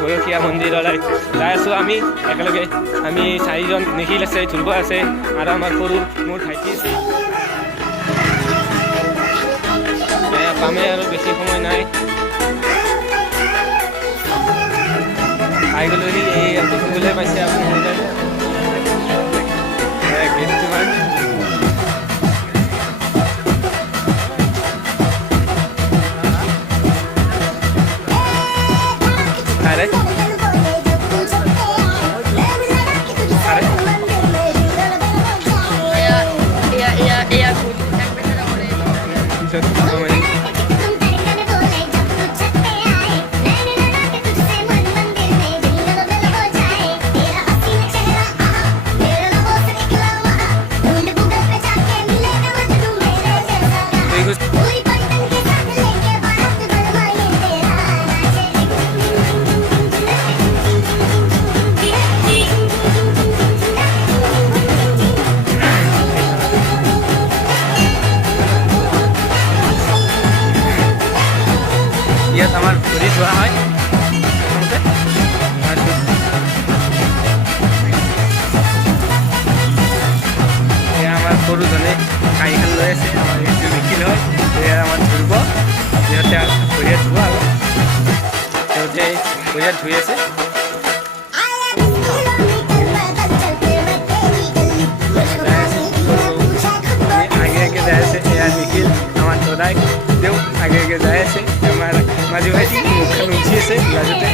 গৰখীয়া মন্দিৰলৈ যাই আছোঁ আমি একেলগে। আমি 4জন, নিখিল আছে, ধ্ৰুৱ আছে আৰু আমাৰ সৰু মোৰ ভাইটি আছে। পামে আৰু বেছি সময় নাই, পাই গ'লোহি। এই দেখিবলৈ পাইছে আপোনালোকে গেটটো হয়। ইয়াত আমাৰ ঘূৰি যোৱা হয়। এয়া আমাৰ সৰুজনে কাঁহীখন লৈ আছে, আমাৰ এইটো নিখিল হয়। এয়া আমাৰ ধ্ৰুৱ, সিহঁতে ভৰিয়াত ধোৱা আৰু সিহঁতে ভৰিয়াত ধুই আছে। আগে আগে যাই আছে, এয়া নিখিল আমাৰ দাদাই দেউ আগে আগে যাই আছে। আমাৰ মাজু ভাইটি মুখখন উঠি আছে লাজতে।